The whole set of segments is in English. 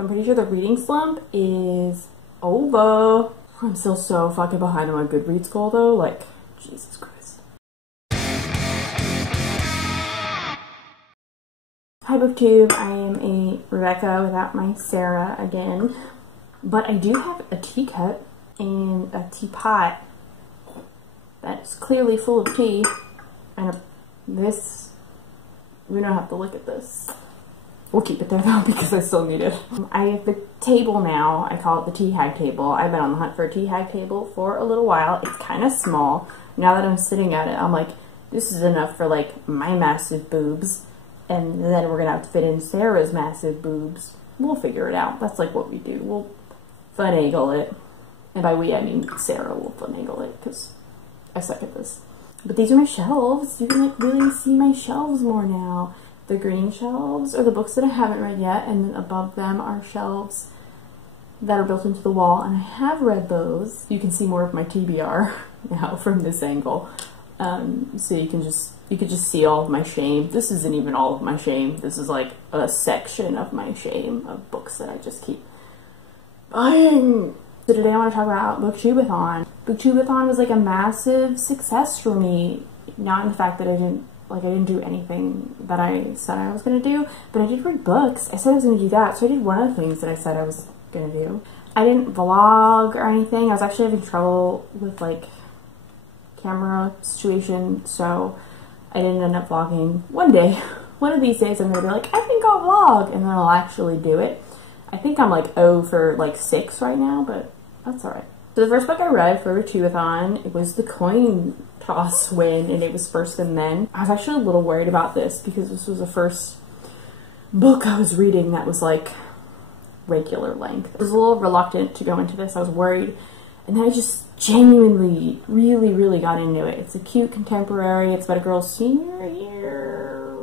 So I'm pretty sure the reading slump is over. I'm still so fucking behind on my Goodreads goal though, like, Jesus Christ. Hi BookTube, I am a Rebecca without my Sarah again. But I do have a teacup and a teapot that's clearly full of tea. And this, we don't have to look at this. We'll keep it there though because I still need it. I have the table now. I call it the tea hag table. I've been on the hunt for a tea hag table for a little while. It's kind of small. Now that I'm sitting at it, I'm like, this is enough for like my massive boobs. And then we're gonna have to fit in Sarah's massive boobs. We'll figure it out. That's like what we do. We'll finagle it. And by we, I mean Sarah will finagle it because I suck at this. But these are my shelves. You can like really see my shelves more now. The green shelves are the books that I haven't read yet, and then above them are shelves that are built into the wall, and I have read those. You can see more of my TBR now from this angle. So you could just see all of my shame. This isn't even all of my shame. This is like a section of my shame of books that I just keep buying. So today I want to talk about BookTubeAthon. BookTubeAthon was like a massive success for me. Not in the fact that I didn't do anything that I said I was going to do, but I did read books. I said I was going to do that, so I did one of the things that I said I was going to do. I didn't vlog or anything. I was actually having trouble with like camera situation, so I didn't end up vlogging. One day, one of these days I'm going to be like, I think I'll vlog, and then I'll actually do it. I think I'm like 0 for like 6 right now, but that's alright. So the first book I read for BookTubeAthon, it was the coin toss win, and it was First and Then. I was actually a little worried about this because this was the first book I was reading that was like regular length. I was a little reluctant to go into this. I was worried, and then I just genuinely really got into it. It's a cute contemporary. It's about a girl's senior year.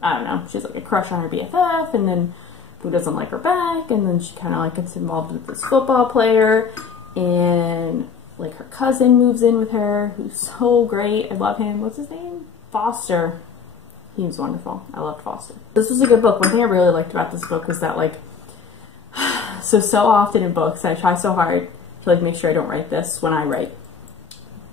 I don't know. She's like a crush on her BFF, and then who doesn't like her back, and then she kind of like gets involved with this football player, and like her cousin moves in with her, who's so great. I love him. What's his name? Foster. He was wonderful. I loved Foster. This was a good book. One thing I really liked about this book was that like, so often in books, I try so hard to like make sure I don't write this when I write.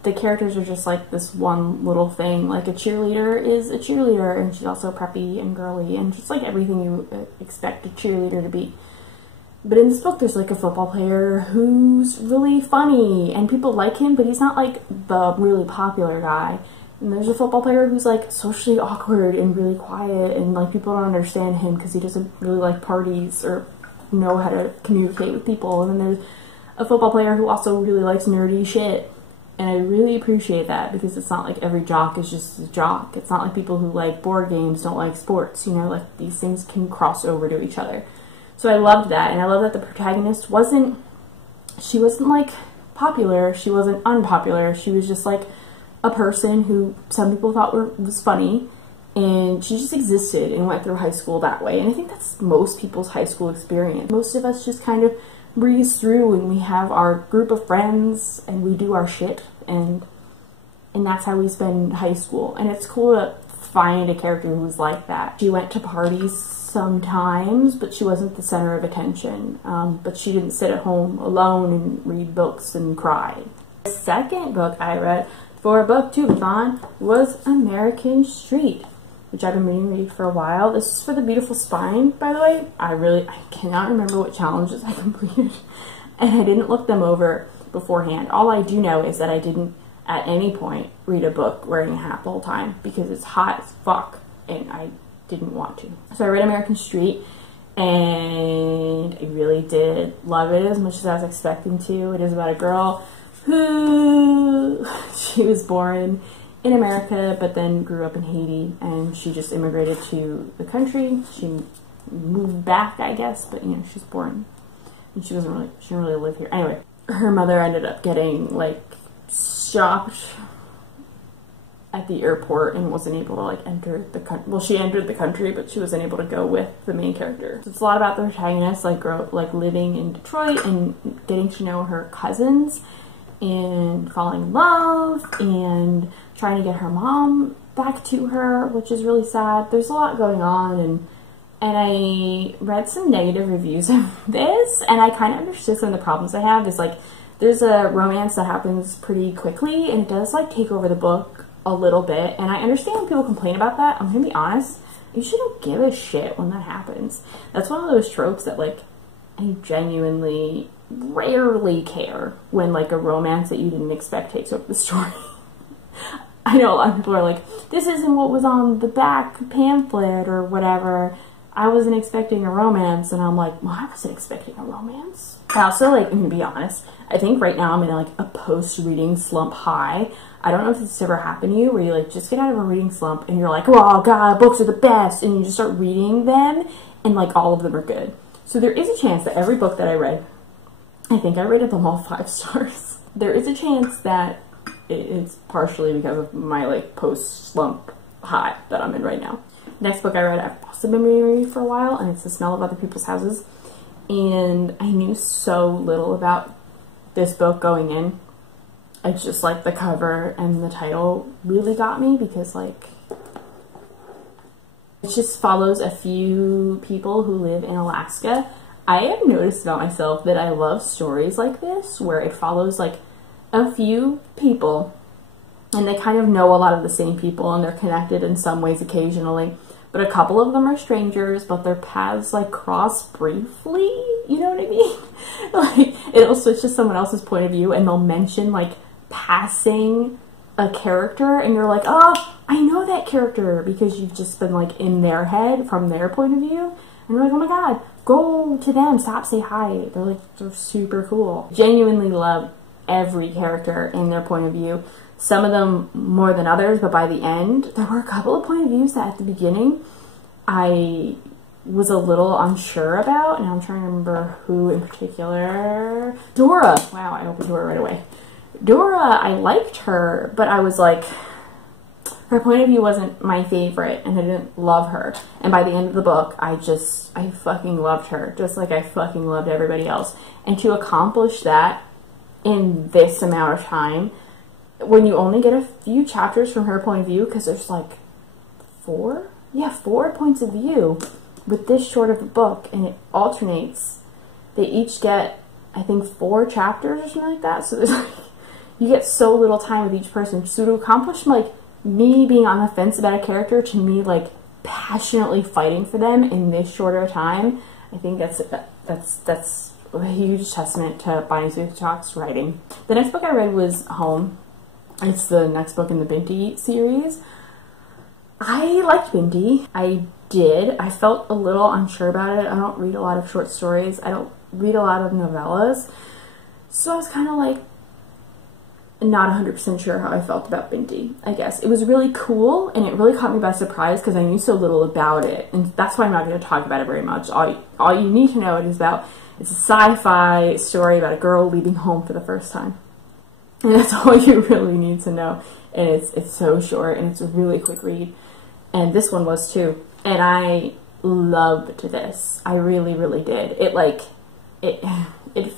The characters are just like this one little thing. Like a cheerleader is a cheerleader, and she's also preppy and girly and just like everything you expect a cheerleader to be. But in this book, there's like a football player who's really funny, and people like him, but he's not like the really popular guy. And there's a football player who's like socially awkward and really quiet, and like people don't understand him because he doesn't really like parties or know how to communicate with people. And then there's a football player who also really likes nerdy shit. And I really appreciate that because it's not like every jock is just a jock. It's not like people who like board games don't like sports, you know, like these things can cross over to each other. So I loved that, and I love that the protagonist wasn't like popular, she wasn't unpopular, she was just like a person who some people thought was funny, and she just existed and went through high school that way. And I think that's most people's high school experience. Most of us just kind of breeze through, and we have our group of friends, and we do our shit, and that's how we spend high school. And it's cool to find a character who was like that. She went to parties sometimes, but she wasn't the center of attention. But she didn't sit at home alone and read books and cry. The second book I read for BookTubeAthon was American Street, which I've been meaning to read for a while. This is for the beautiful spine, by the way. I cannot remember what challenges I completed, and I didn't look them over beforehand. All I do know is that I didn't at any point read a book wearing a hat the whole time because it's hot as fuck, and I didn't want to. So I read American Street, and I really did love it as much as I was expecting to. It is about a girl who she was born in America but then grew up in Haiti, and she just immigrated to the country. She moved back, I guess, but you know, she's born and she didn't really live here. Anyway, her mother ended up getting like stopped at the airport and wasn't able to like enter the country. Well, she entered the country, but she wasn't able to go with the main character. So it's a lot about the protagonist like living in Detroit and getting to know her cousins and falling in love and trying to get her mom back to her, which is really sad. There's a lot going on, and I read some negative reviews of this, and I kind of understood some of the problems I have. Is like, there's a romance that happens pretty quickly, and it does like take over the book a little bit, and I understand when people complain about that. I'm gonna be honest, you shouldn't give a shit when that happens. That's one of those tropes that like, I genuinely rarely care when like a romance that you didn't expect takes over the story. I know a lot of people are like, this isn't what was on the back pamphlet or whatever. I wasn't expecting a romance, and I'm like, well, I wasn't expecting a romance. I also, like, I'm gonna be honest, I think right now I'm in like a post-reading slump high. I don't know if this ever happened to you, where you like just get out of a reading slump and you're like, oh god, books are the best, and you just start reading them, and like all of them are good. So there is a chance that every book that I read, I think I rated them all 5 stars. There is a chance that it's partially because of my like post-slump high that I'm in right now. Next book I read, I've also been reading for a while, and it's The Smell of Other People's Houses. And I knew so little about this book going in. I just like the cover and the title really got me, because like, it just follows a few people who live in Alaska. I have noticed about myself that I love stories like this, where it follows like a few people, and they kind of know a lot of the same people, and they're connected in some ways occasionally. But a couple of them are strangers, but their paths like cross briefly, you know what I mean? Like, it'll switch to someone else's point of view, and they'll mention like passing a character, and you're like, oh, I know that character, because you've just been like in their head from their point of view, and you're like, oh my god, go to them, stop, say hi. They're super cool. Genuinely love every character in their point of view. Some of them more than others, but by the end, there were a couple of point of views that at the beginning I was a little unsure about, and I'm trying to remember who in particular. Dora! Wow, I opened Dora right away. Dora, I liked her, but I was like, her point of view wasn't my favorite, and I didn't love her. And by the end of the book, I fucking loved her, just like I fucking loved everybody else. And to accomplish that in this amount of time, when you only get a few chapters from her point of view, because there's like 4 points of view with this short of a book, and it alternates. They each get, I think, 4 chapters or something like that. So there's like, you get so little time with each person. So to accomplish like me being on the fence about a character to me like passionately fighting for them in this shorter time, I think that's a huge testament to Sue-Hitchcock's writing. The next book I read was Home. It's the next book in the Binti series. I liked Binti. I did. I felt a little unsure about it. I don't read a lot of short stories. I don't read a lot of novellas. So I was kind of like not 100% sure how I felt about Binti, I guess. It was really cool, and it really caught me by surprise because I knew so little about it. And that's why I'm not going to talk about it very much. All you need to know it is about, it's a sci-fi story about a girl leaving home for the first time. And that's all you really need to know. And it's so short, and it's a really quick read. And this one was too. And I loved this. I really, really did. It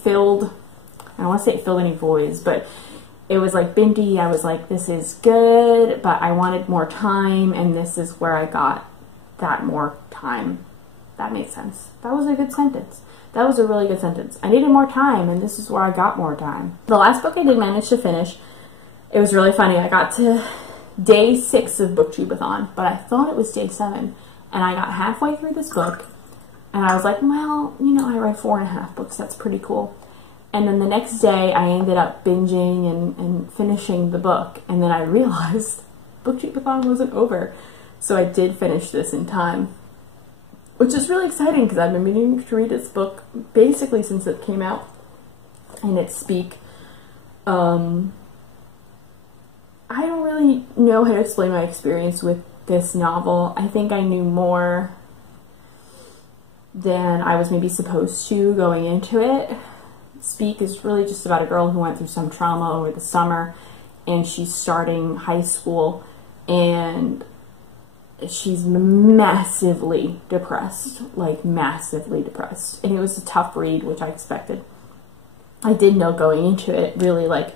filled, I don't want to say it filled any voids, but it was like Binti. I was like, this is good, but I wanted more time, and this is where I got that more time. That made sense. That was a good sentence. That was a really good sentence. I needed more time, and this is where I got more time. The last book I did manage to finish, it was really funny. I got to day 6 of BookTubeAthon, but I thought it was day 7, and I got halfway through this book, and I was like, well, you know, I read 4.5 books. That's pretty cool. And then the next day, I ended up binging and finishing the book, and then I realized BookTubeAthon wasn't over. So I did finish this in time, which is really exciting because I've been meaning to read this book basically since it came out. And it's Speak. I don't really know how to explain my experience with this novel. I think I knew more than I was maybe supposed to going into it. Speak is really just about a girl who went through some trauma over the summer, and she's starting high school, and she's massively depressed, like massively depressed. And it was a tough read, which I expected. I did know going into it really like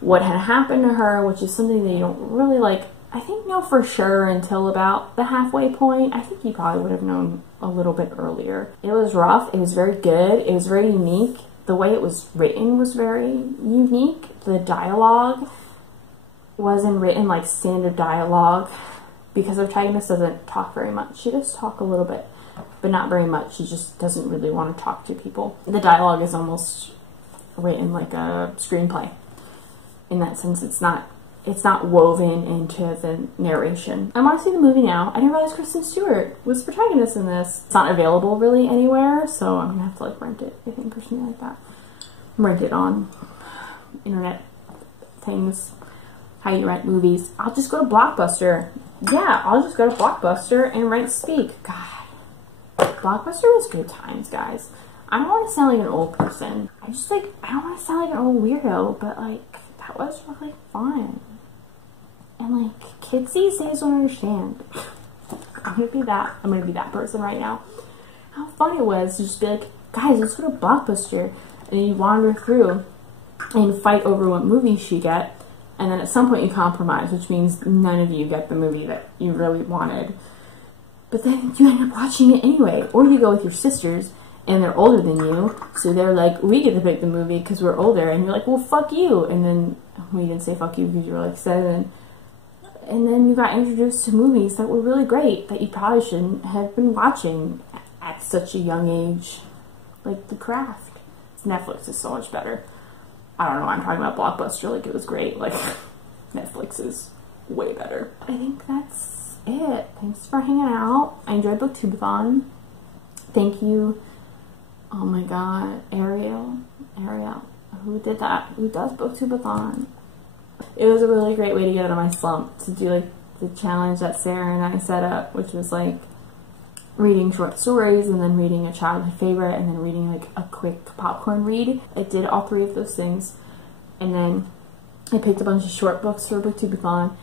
what had happened to her, which is something that you don't really like. I think know for sure until about the halfway point. I think you probably would have known a little bit earlier. It was rough. It was very good. It was very unique. The way it was written was very unique. The dialogue wasn't written like standard dialogue because our protagonist doesn't talk very much. She does talk a little bit, but not very much. She just doesn't really want to talk to people. The dialogue is almost written like a screenplay. In that sense, it's not woven into the narration. I want to see the movie now. I didn't realize Kristen Stewart was the protagonist in this. It's not available really anywhere, so I'm gonna have to like rent it, I think, or something like that. Rent it on internet things, how you rent movies. I'll just go to Blockbuster. Yeah, I'll just go to Blockbuster and rent Speak. God, Blockbuster was good times, guys. I don't want to sound like an old person. I don't want to sound like an old weirdo, but like, that was really fun. And like, kids these days don't understand. I'm gonna be that person right now. How fun it was to just be like, guys, let's go to Blockbuster. And you wander through and fight over what movies you get. And then at some point you compromise, which means none of you get the movie that you really wanted. But then you end up watching it anyway. Or you go with your sisters and they're older than you. So they're like, we get to pick the movie because we're older. And you're like, well, fuck you. And then, we didn't say fuck you because you were like 7. And then you got introduced to movies that were really great that you probably shouldn't have been watching at such a young age. Like The Craft. Netflix is so much better. I don't know why I'm talking about Blockbuster like it was great. Like, Netflix is way better. I think that's it. Thanks for hanging out. I enjoyed BookTubeAthon. Thank you. Oh my god. Ariel. Who did that? Who does BookTubeAthon? It was a really great way to get out of my slump, to do like the challenge that Sarah and I set up, which was like reading short stories and then reading a childhood favorite and then reading like a quick popcorn read. I did all 3 of those things, and then I picked a bunch of short books for BookTubeAthon.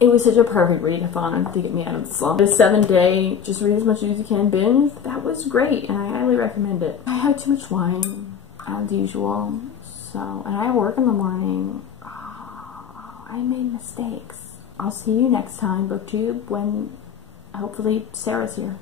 It was such a perfect readathon to get me out of the slump. A 7-day, just read as much as you can binge, that was great, and I highly recommend it. I had too much wine, as usual, so, and I work in the morning. I made mistakes. I'll see you next time, BookTube, when hopefully Sarah's here.